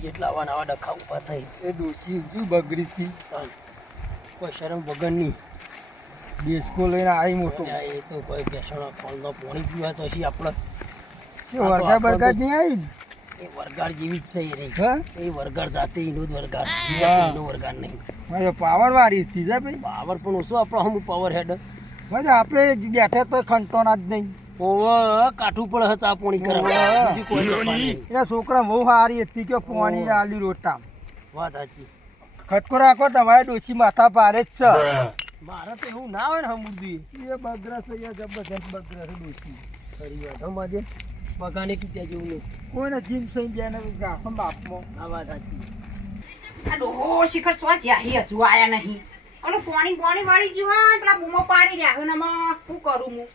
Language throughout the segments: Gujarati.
જેટલા આવા ડખા ઉભા થઈ એ ડોસી શું બગડી હતી કોઈ શરમ વગરની ડેસ્કો લઈને આવી મોટો એ તો કોઈ બેસણો ફળનો પાણી પીવા તો પછી આપણે વરગા બરગા નહીં આવી એ વરગાડ જેવી જ છે એ રહી હા એ વરગાડ જાતે એનો જ વરગાડ બીજા કોઈનો વરગાડ નહીં મારે પાવર વાળી હતી જા ભાઈ પાવર પણ ઓછો આપણો હમ પાવર હેડ મજા આપણે બેઠા તો ખંટોના જ નહીં ઓવ કાઠું પડે ચા પાણી કરે બીજું કોઈ તફાવત નહીં. એના છોકરા બહુ સારી હતી કે પાણી આલી રોટા વાત સાચી ખટકો રાખો તમારે ડોસી માથા પારે જ છે મારે તો એવું ના હોય ને હમુદી એ બગરા છે યાર જબરજસ્ત બગરા છે ડોસી ખરી વાત અમારે બગાને કીધા જેવું નહીં કોઈને જીમ સહી જાય ને ગાફમ બાપમાં આ વાત સાચી આ ડોહો શિખર ચો જ્યાં હજુ આયા નહીં અને પાણી વાળી ગયું હા પેલા બૂમો પાડી રહ્યા ને આમાં શું કરું હું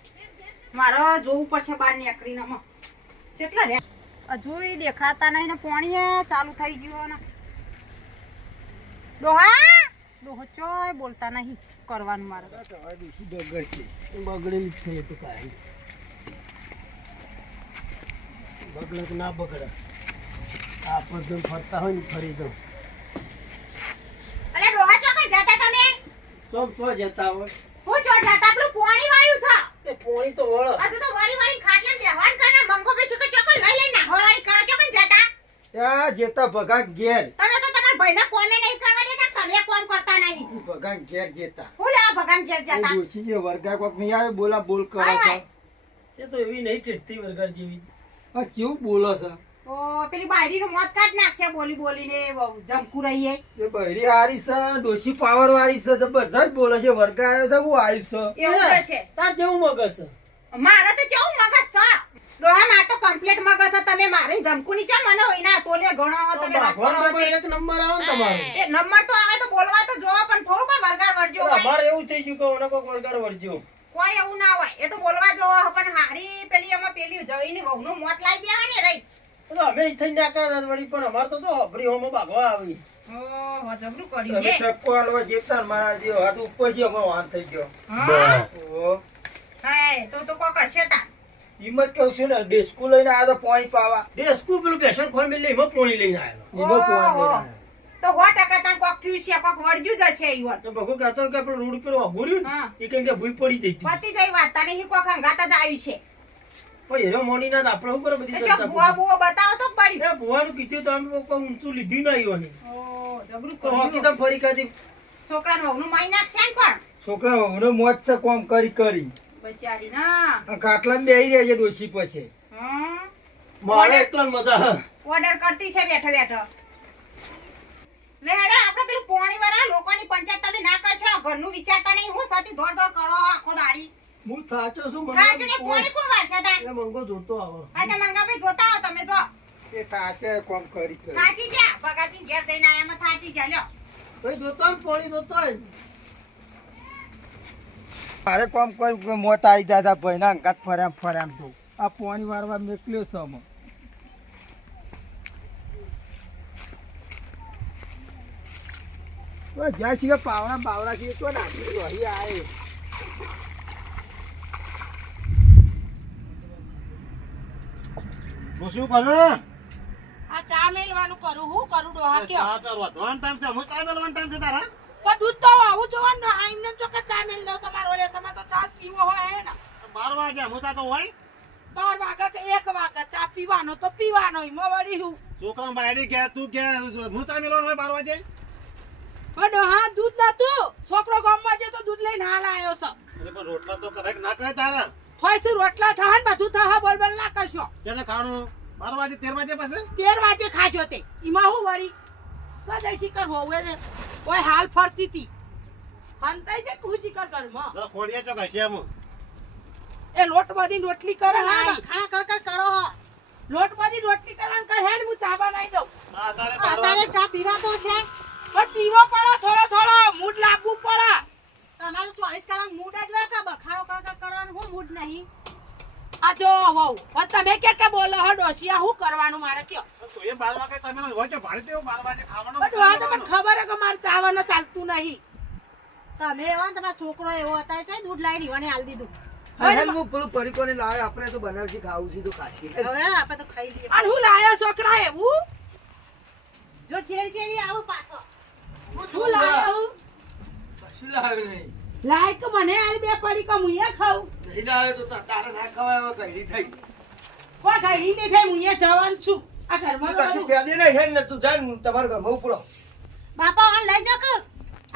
મારે જોવું પડશે બહાર નીકળીને આમાં કેટલા રે હજુ દેખાતા નહીં ને પાણી ચાલુ થઈ ગયું ને ડોહો ચોય બોલતા નહીં કરવાનું મારે તમારી ડોસી બગર છે બગડેલી જ છે એ તો કાંઈ બગડે કે ના બગડે આ પર ફરતા હોય ને ફરી જાઉં અરે ડોહા ચો કઈ જતા તમે ચોમ તો જતા હોય હું ચો જતા પેલું પાણી વાળ્યું છે એ પોણી તો વળ આ તો વારી ખાટલા બેહવાન કરે મંગો બે શિખર ચોકન લઈ લઈને નાહવાળી કરો ચો કઈ જતા ત્યાં જેતા ભગા ઘેર તમે તો તમારા ભાઈના કોમે નહીં કરવા દેતા તમે કોમ કરતા નહીં ભગા ઘેર જેતા હું લેવા ભગવાન ઘેર જતા ડોસી જે વર્ગા કોક નહીં આવે બોલા બોલ કરે હાય, છે હાય. એ તો એવી નહીં ટેસ્ટી વરગાડ જેવી આ કેવું બોલે છે ઓ પેલી બાયરીનું મોત કાઢ નાખશે બોલી બોલીને જમકુ રહીએ એ બૈરી હારી છે ડોસી પાવર વાળી છે તો બધા જ બોલે છે વર્ગા આવ્યો છે હું આવી છે એવું જ છે તાર જેવું મગજ છે મારે તો કેવું મગજ છે ડોહા માર તો કમ્પ્લીટ મગજ છે તમે મારી જમકુ ની ચા મને હોય ના તોલે ઘણો હો તમે વાત કરો ભગવાન તે એક નંબર આવે ને તમારો એ નંબર તો આવે તો બોલવા તો જોવા પણ થોડું કોઈ વરગાર વળજો હોય અમારે એવું થઈ ગયું કે ઓને કોઈ વરગાડ વળજો કોઈ એવું ના હોય એ તો બોલવા જોવા પણ હારી પેલી એમાં પેલી જવીની વહુનું મોત લાવી બેહા ને રહી તો અમે ઈ થઈને નાકા વળી પણ અમારે તો જો હબરી હોમો ભાગવા આવી ઓહો જબરું કર્યું તમે ને ટપકો હાલવા જેતા મારા જે હાથ ઉપર જે અમારો વાન થઈ ગયો હા ઓ હાય તો કોક હશે તા હિંમત કહું છું ને ડેસ્કુ લઈને આવ્યો તો પાણી પાવા એ સ્કૂલ પેલું પેશન ખોલ મેલે એમાં પોણી લઈને આવ્યો એનો પાણી લઈને ઓહો. આવ્યો. તો 100% તાન કોક થયું છે કોક વળગ્યું જ હશે ઈવન તો ભગો કહેતો કે પેલું રોડ પર ઉભું રહ્યું હા. ને એ કઈ કે ભૂઈ પડી જતી પતિ જઈ વાત તને હી કોક હંગાતા જ આવ્યું છે પણ એનો મોની ના આપણે શું કરે બધી એ જો કરતા બુઆ બુઆ બતાવો તો પડી એ ભુવાનું કીધું તો અમે કોઈ ઊંચું લીધું ના આવ્યો ને ઓ જબરું તો હોકી કર્યું તો ફરી કાઢી છોકરાનું વહુનું માઈ નાખશે ને પણ છોકરા વહુનો મોજ છે કોમ કરી કરી બચારી ના આ ખાટલામાં બેહી રહ્યા છે ડોસી પાસે હમ મારે એકલા મજા હા ઓર્ડર કરતી છે બેઠો બેઠો લે હેડા આપણે પેલું પોણી વાળા લોકોની પંચાયત તમે ના કરશો ઘરનું વિચારતા નહીં હું સાથી દોડ દોડ કરો આખો દાડી હું થાચો છું કાચું ને પોણી કોણ વારશે તા એ મંગો જોતો આવો આ તો મંગાભાઈ જોતા હો તમે જો એ સાચે કોમ કરી કરી થાચી જા ભગાજી ઘેર જઈને આયામાં થાચી જા લ્યો ભાઈ જોતો ને પાણી જોતો હોય મારે કોમ કોઈ મોત આવી જાય ભાઈના અંગાત ફર્યા તો આ પાણી વારવા મેકલ્યો છે અમે જ્યાં છીએ પાવડા બાવડા છીએ તો નાખી રહી આવે શું કરે આ ચા મેલવાનું કરું હું કરું ડોહા કયો ચા ચાલવા ધોવાનો ટાઈમ છે હું ચા મેલવાનો ટાઈમ છે તારા પણ દૂધ તો આવું જોવાનું ડોહા એમને જો કે ચા મેલ દો તમારો લે તમે તો ચા જ પીવો હોય હે ને 12 વાગ્યા હું તો હોય 12 વાગે કે 1 વાગે ચા પીવાનો તો પીવાનો એમાં વળી હું છોકરા બાયડી ગયા તું ગયા હું ચા મેલવાનો હોય 12 વાગે પણ ડોહા દૂધ નતું છોકરો ગામમાં જે તો દૂધ લઈને હાલ આવ્યો છે અરે પણ રોટલા તો કરે ના કરે તારા હોય છે રોટલા થા ને બધું થા બોલ બોલ ના કરશો તેને ખાવાનું 12 વાગે 13 વાગે પાસે 13 વાગે ખાજો તે એમાં હું વળી તો દેશી કર હોવે ને કોઈ હાલ ફરતી હતી હંતાઈ જે ખુશી કર ઘરમાં ખોડિયા ચોક હશે એમ એ લોટ બધી રોટલી કરે હા ખાણા કર કરો હો લોટ બધી રોટલી કરવાનું કર હેડ હું ચા બનાવી દઉં તારે ચા પીવા તો છે પણ પીવો પડે થોડો મૂડ લાવવું પડે તમારું 24 કલાક મૂડ જ હોય કે બખાડો કરવાનું હું મૂડ નહીં આ જો વહુ હવે તમે કે બોલો હો ડોસિયા હું કરવાનું મારે કયો તો એ 12 વાગે તમે હોય તો ભાડે તેવો 12 વાગે ખાવાનો પણ ખબર હે કે મારે ચાવાનું ચાલતું નહીં તમે એવા ને તમારો છોકરો એવો હતા છે દૂધ લાવી રીવાને આલ દીધું હવે હું પેલું પરીકોને લાવે આપણે તો બનાવશી ખાવું છે તો ખાશી હવે આપણે તો ખાઈ લઈએ અને હું લાયો છોકરા એવું જો ચેડી ચેડી આવું પાછો હું શું લાવ્યો હું? કશું લાવ્યો નહીં. લાય કે મને આલી બે પડી કે મુએ ખાઉં નહીં લાવ્યો તો તારે ના ખવાય હવે કઈડી થઈ. વા ગાડી ને થાય મુએ જવાન છું આ ઘરમાં કશું ફેદી નહીં છે ને તું જા ને તમારા ઘરમાં ઉપડો. બાપા ઓન લઈ જો કે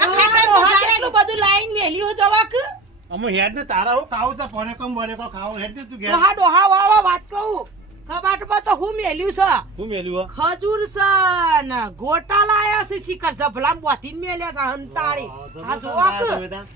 આ ખાટલા બજારે એટલું બધું લાઈન મેલ્યું જવા કે અમે હેડ ને તારા હું ખાવું છે ફોને કમ વડે કો ખાવું હેડ ને તું ઘેર ડોહા ડોહા વાવા વાત કહું કબાટમાં તો હું મેલ્યું છે હું મેલ્યું ખજૂર છે ને ગોટા લાયા છે શિખર જભલામ બોધીને મેલ્યા છે હંતારી આ જોવા કે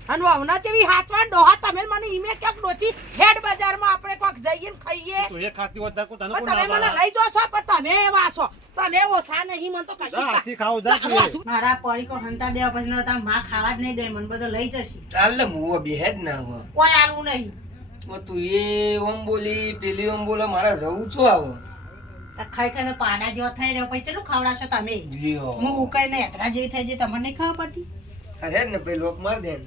અને વહના જેવી હાથવાન ડોહા તમે મને ઈમે ક્યાંક ડોચી હેડ બજારમાં આપણે કોક જઈએ ને ખાઈએ તો એ ખાતી હોત કો તને પણ કોણ તમે મને લઈ જો છો પણ તમે એવા છો તમે ઓછા નહીં મને તો કશું હાથી ખાવ જા તું મારા પડીકો હંતા દેવા પછી તો તમે માં ખાવા જ નહીં દે મને બધો લઈ જશે ચાલ ને મુવા બેહેડ ના હવે. કોઈ આલું નહીં તું એ ઓમ બોલી પેલી ઓમ બોલો મારા જવું છો આવો. તો ખાઈ ખાઈ પાડા જેવો થઈ રહ્યો પછી ચેટલું ખવડાવશો તમે લ્યો. હું ઉકાઈને હેતરા જેવી થઈ જઈ તમને નહીં ખબર પડતી અરે ને પેલો લોક માર દે ને.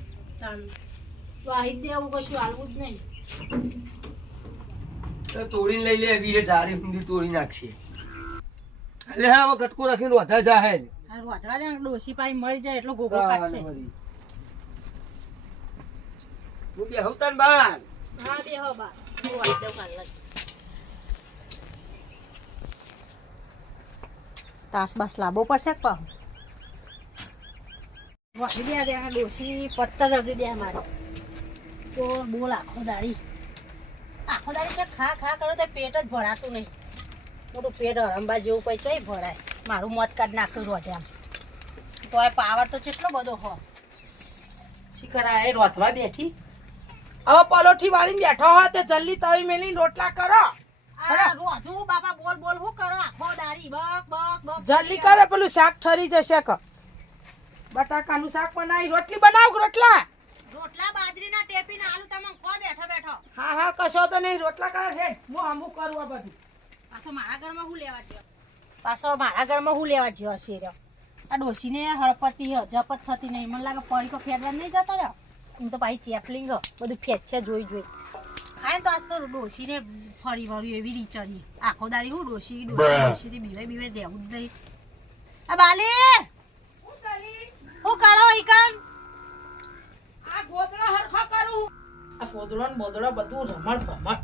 તો આહી દેવું કશું આલવું જ નહીં તો તોડીને લઈ લે એવી એ જારી ઊંધી તોડી નાખશે. એટલે હા હવે કટકો રાખીને વધા જાહે. આ રોધવા દે ડોસી પાઈ મરી જાય એટલો ગોગો કાઢશે હું બે હવતાન બાર. હા બે હો બા હું વાઈ દઉં કાલ તાસ બાસ લાવવો પડશે કે પાહુ વાહી દે દે આ ડોસી પત્તર રગડી દે મારે તો બોલ આખો દાડી છે ખા ખા કરો તો પેટ જ ભરાતું નહીં મોટું પેટ હરંબા જેવું પછી ચોય ભરાય મારું મત કાઢ નાખ્યું રોધે આમ તો એ પાવર તો કેટલો બધો હો શિખર આ રોધવા બેઠી હવે પલોઠી વાળીને બેઠો હોય તો જલ્દી તવી મેલીને રોટલા કરો આ રોધું બાપા બોલ બોલ હું કરો આખો દાડી બક બક બક જલ્દી કરે પેલું શાક ઠરી જશે કે બટાકાનું શાક બનાવી રોટલી બનાવ રોટલા રોટલા બાજરીના ટેપીને આલુ તમે ખો બેઠો બેઠો હા હા કશો તો નહીં રોટલા કરે છે હું આમું કરું આ બધું પાછો મારા ઘરમાં હું લેવા જ્યો છે રહ્યો આ ડોસીને હળપતિ જપત થતી નહીં મને લાગે પડીકો ફેરવા નહીં જતો રહ્યો હું તો પાછી ચેપલિંગ બધું ફેચ છે જોઈ ખાય તો આજ તો ડોસીને ફરી વળ્યું એવી રીચરી આખો દાડી હું ડોસીથી બીવે દેવું જ નહીં આ બાલી હું કરો ઈકન આ ગોદડો હરખો કરું આ ગોદડો ને બોદડો બધું રમણ ભમણ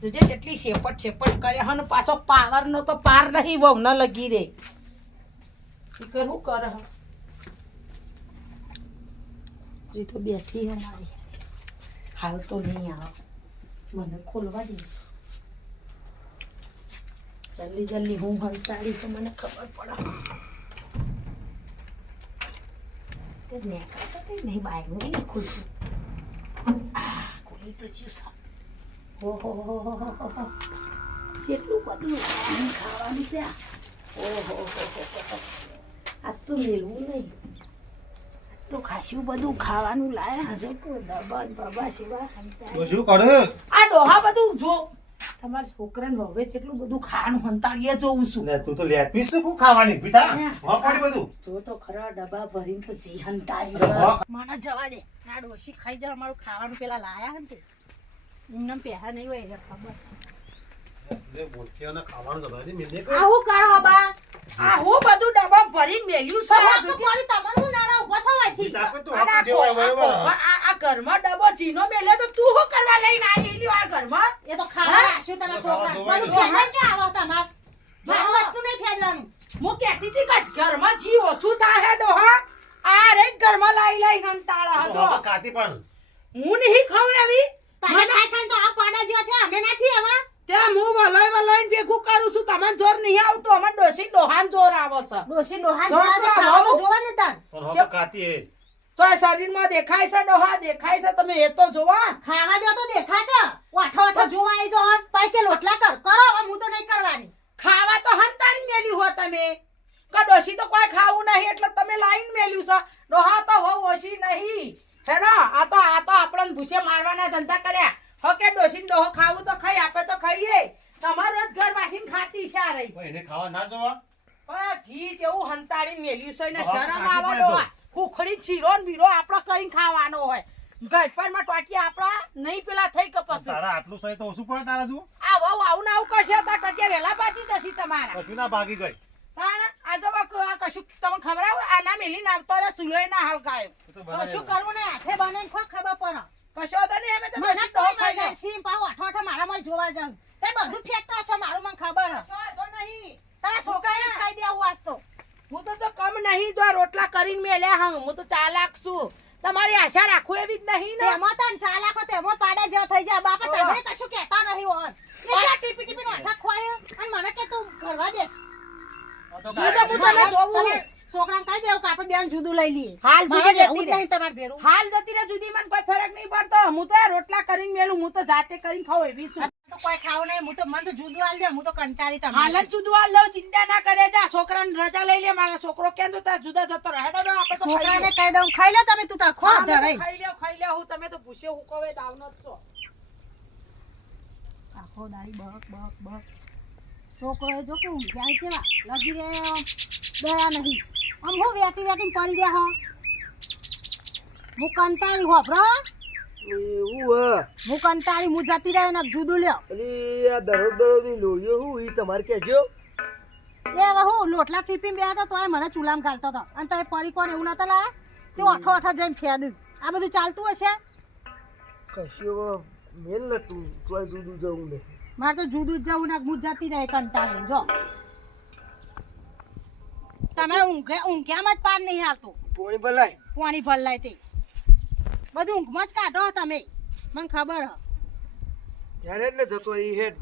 તુજે જેટલી શેપટ કરે હન પાછો પાવર નો તો પાર નહીં વહુ ન લગી રે શિખર શું કરે હજી તો બેઠી હે મારી હાલ તો નહીં આવે મને ખોલવા દે જલ્દી હું હંતાડી તો મને ખબર પડે કે નેકા તો કઈ નહીં બાય નહીં ખુલતું આ ખુલી તો જ્યુસ ઓહો જેટલું બધું ખાવાનું ત્યાં ઓહો આ તો મેળવું નહીં તો ખાસું બધું ખાવાનું લાયા હજુ કોઈ દબાણ બાબા સિવા તો શું કરે આ ડોહા બધું જો તમારા છોકરાને હવે જેટલું બધું ખાવાનું હંતાડીએ જોઉં છું લે તું તો લેપીસ શું ખાવાની પીતા હા પડી બધું જો તો ખરા ડબ્બા ભરીને તો જી હંતાડી મને જવા દે ના ડોસી ખાઈ જાય અમારું ખાવાનું પેલા લાયા હે ને તે એમને પહેલા નહીં હોય એટલે ખબર લે બોલતીઓને ખાવાનું તો ભાઈ મેં દેખ આવું કરો બા આ હું બધું ડબ્બા ભરીને મેલ્યું છે તો મારી તમને નાડા ઉભા થવાથી તાકો તો અને આપી દેવાય બરાબર આ ઘરમાં ડબ્બો જીનો મેલે તો તું શું કરવા લઈને આવેલી આ ઘરમાં એ તો ખાવા રાખ્યું તમે છોકરા બધું ફેરવાઈ ક્યાં આવો તમાર મારું વસ્તુ નહીં ફેરવાનું હું કહેતી હતી કે ઘરમાં જી ઓછું થાય ડોહા આ રે જ ઘરમાં લાઈ હંતાળા હતો તો કાતી પણ હું નહીં ખાવ એવી તમે ખાઈ ખાઈને તો આ પાડા જેવા છે અમે નથી આવા ત્યાં હું વલોઈને ભેગું કરું છું તમને જોર નહીં આવતું અમાર ડોસી ડોહાન જોર આવે છે ડોસી ડોહા જો જોડા તો ખાવાનું આવો. જોવા ને તાર પણ હવે કાતી હે તો આ શરીરમાં દેખાય છે ડોહા દેખાય છે તમે એ તો જોવા ખાવા દો તો દેખાય કે વાઠો વાઠો જોવા આવી જો હન પાઈ કે લોટલા કરો હવે હું તો નહીં કરવાની ખાવા તો હંતાડી મેલ્યું હો તમે કે ડોસી તો કોઈ ખાવું નહીં એટલે તમે લાઈન મેલ્યું છે ડોહા તો હો ઓછી નહીં હેડો આ તો આપણને ભૂસે મારવાના ધંધા કર્યા હો કે ડોસીને ડોહો ખાવું તો ખાઈ આપે તો ખાઈએ તમારો જ ઘર વાસીને ખાતી છે આ રહી પણ એને ખાવા ના જોવા પણ જી જેવું હંતાડી મેલ્યું છે ને હવે શરમ કાઢી આવે પડે ડોહા ઉખડી ચીરો ને બીરો આપણો કરીને ખાવાનો હોય ગઈપરમાં ટોટિયા આપણા નહીં પેલા થઈ કે પછી તારા આટલું સહી તો ઓછું પડે તારા શું આ વહુ આવું ને આવું કરશે તો ટોટિયા વહેલા પાછી જશે તમારા કશું ના ભાગી જાય આ જો આ કશું તમને ખબર આવે આના મેલીને આવતો રે સુલોય ના હલકાયો કશું કરવું ને હાથે બનાવીને ખો ખબર પડે કશો તો નહીં અમે તો મને બસ તો તો ખાઈ ગયો સિંહ પાવ અઠો મારામાં જોવા જાવ તે બધું ફેંકતો હશે મારું મને ખબર હે કશો તો નહીં તારા છોકરાને જ કહી દેવું આજ તો હું તો કમ નહીં જો આ રોટલા કરીને મેલ્યા હું હું તો ચાલાક છું તમારી આશા રાખું એવી જ નહીં ને તેમાં તને ચાલાકો તેમાં પાડા જેવા થઈ જાય બાપા તમે કશું કહેતા નહીં હોત ને ક્યાં ટીપી ટીપીને અઠા ખોય અને મને કે તું ઘરવા બેસ હું તને જોવું છોકરાને કહી દેવું કે આપણે બેન જુદું લઈ લઈએ હાલ મારે જુદી રહેવું જ જતી નહીં તમારે ભેરું હાલ જતી રે જુદી મને કોઈ ફરક નહીં પડતો હું તો આ રોટલા કરીને મેલું હું તો જાતે કરીને ખાઉં એવી છું તો કોઈ ખાવું નહીં હું તો મને તો જુદું આલ દે હું તો કંટાળી તમે હાલ જ જુદું હાલ લઉં ચિંતા ના કરે જા છોકરાને રજા લઈ લે મારો છોકરો કેમ તો ત્યાં જુદા જતો રહે હેડો આપણે તો છોકરાને કહી દઉં ખાઈ લે તમે તું તાર ખો ધરાઈ ખાઈ લે હું તમે તો ભૂસે હુકવે દાવનો જ છો આખો દાડી બક બક બક છોકરો જો કે ઊંઘાય છે લગી રે દયા નહીં આમ હું વેટી વેટી પડી ગયા હો હું કંટાળી હોભરો એવું હું કંટાળી હું જતી રહ્યો ને જુદું લ્યો અરે આ દરરોજ લોહીઓ હું ઈ તમારે કહેજો એ હવે હું લોટલા ટીપીને બેઠા હતા તોય મને ચૂલામાં ઘાલતો હતો અને તોય પડી કોણ એવું નતા લાયા તે અઠો અઠો જઈને ફેદું આ બધું ચાલતું હશે કશું મેલ ને તું તોય જુદું જવું ને મારે તો જુદું જ જવું ને હું જતી રહી કંટાળીને જો તમે ઊંઘ્યામાં જ પાર નહીં આવતું પોણી ભલાય પાણી ભરલાય તે બધું ઊંઘમાં જ કાઢો તમે મને ખબર હ ત્યારે જ ને જતો રહી હેડ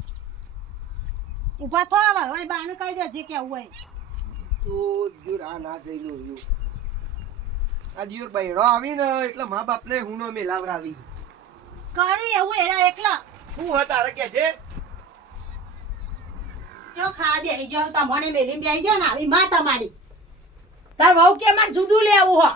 ઊભા થો હવે હવે બાનું કહી દે જે કેવું હોય તો દૂર આ ના જઈ લોહીઓ આ દિયોર બૈરો આવી ને એટલે મા બાપને હુંનો મેલાવરાવી કરી એવું એરા એકલા હું હા તારે કે છે જો ખા બેહી જાવ તમને મેલીને બેહી જાવ ને આવી માં તમારી તાર વહુ કે મારે જુદું લેવું હો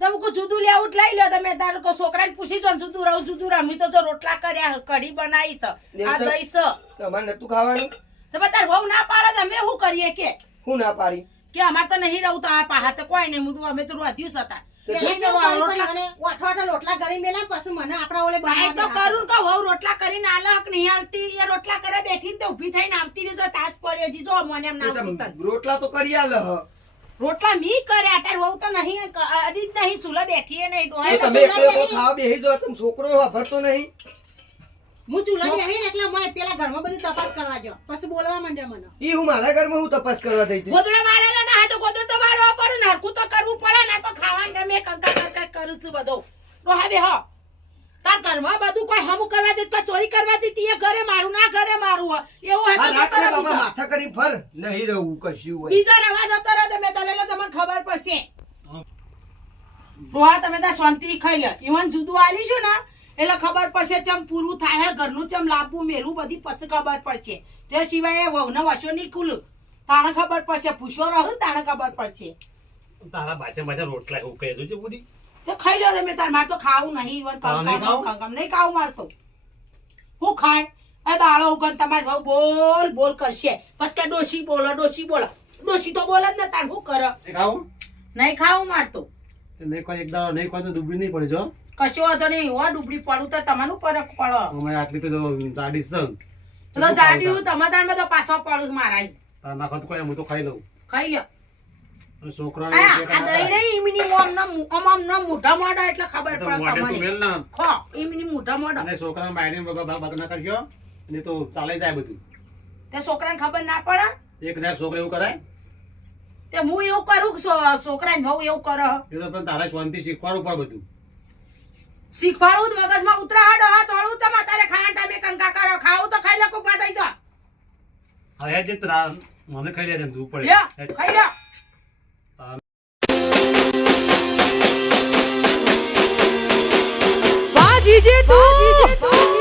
તમે કોઈ જુદું લેવું જ લઈ લો તમે તાર કો છોકરાને પૂછી જો જુદું રહું અમે તો રોટલા કર્યા કઢી બનાવી છે આ દહીં છે તમારે નતું ખાવાનું તો તાર વહુ ના પાડે તો અમે શું કરીએ કે હું ના પાડી કે અમારે તો નહીં રહું તો આ પાહા તો કોઈ નહીં હું અમે તો રોધ્યું છે તાર પેલા જેવું કર્યું પણ મને ઓઠો ઓઠો રોટલા કરી મેલા પછી મને આપણા ઓલે બાય તો બનાવી કરું કે વહુ રોટલા કરીને આલક નહીં હાલતી એ રોટલા કરે બેઠી ને ઊભી થઈને આવતી રહી જો તાસ પડ્યો જી જો મને એમ ના આવતી તને રોટલા તો કરી આલ રોટલા મી કર્યા તાર વહુ તો નહીં અડી જ નહીં સુલા બેઠી નહીં ડોહે તમે એકલો તો ખાવા બેહી જો તમે છોકરો વાપરતો નહીં હું ચૂલા બેહી ને એટલે મને પેલા ઘરમાં બધી તપાસ કરવા જો પછી બોલવા માંડ્યા મને ઈ હું મારા ઘરમાં હું તપાસ કરવા થઈ હતી ગોદડા વાળેલો ના હોય તો ગોદડું તો વાળવા પડે ને હરકું તો કરવું પડે ને તો ખાવાનું મેં કંકા કરું છું બધું ડોહા બે હો તાર ઘરમાં બધું કોઈ હમું કરવા જતી કોઈ ચોરી કરવા જતી એ ઘરે મારું ના ઘરે મારું હોય એવું હોય આ તો રાત કરો બાબા બીજો. માથા કરી ફર નહીં રહું કશું હોય બીજા રવા જતો રહો તમે તને તમને ખબર પડશે ડોહા તમે ત્યાં શાંતિ ખાઈ લે ઈવન જુદું આલીશું ને એટલે ખબર પડશે ચમ પૂરું થાય ઘરનું ચમ લાવવું મેલું બધી પછી ખબર પડશે તે સિવાય વહુનો વશો નહીં ખુલ્લ તાણે ખબર પડશે પૂછો રહું તાણે ખબર પડશે તારા બાચા રોટલા એવું કહે છે બુડી તો ખાઈ લો તમે તાર માર તો ખાવું નહીં ઈવન કંકમ નહીં ખાવું માર તો હું ખાય આ દાળો ઉગન તમારી વહુ બોલ બોલ કરશે પછી કે ડોશી બોલો ડોશી તો બોલે જ ને તાર શું કરે ખાવું નહીં ખાવું માર તો નહીં કોઈ એક દાડો નહીં કોઈ તો ડૂબી નહીં પડે છો કશો વાંધો નહીં હો ડુબળી પડું તો તમારું ફરક પડો અમારે આટલી તો જાડી છે તો જાડ્યું તમારા તો પાછો પડું મારા તાર નાખો તો કોઈ હું તો ખાઈ લઉં ખાઈ લ્યો અને છોકરાને આ દહીં નહીં ઈમની ઓમના મોઢા મોઢા એટલે ખબર પડે મોઢે તો તમને મેલ ના ખો ઈમની મોઢા મોઢા અને છોકરાને બાયને બગના કરજો અને તો ચાલે જાય બધું તે છોકરાને ખબર ના પડે એક રાત છોકરા એવું કરાય તે હું એવું કરું છોકરાને બહુ એવું કરે એ તો પણ તારે શાંતિ શીખવાડવું પડે બધું શીખવાડું જ મગજમાં ઉતરાડો હાથ હળું તો તારે ખાવા ટાઈમે કંકા કરો ખાવું તો ખાઈ લો કુક થઈ જો હવે જે મને ખાઈ લે તું પડે લ્યો ખાઈ લો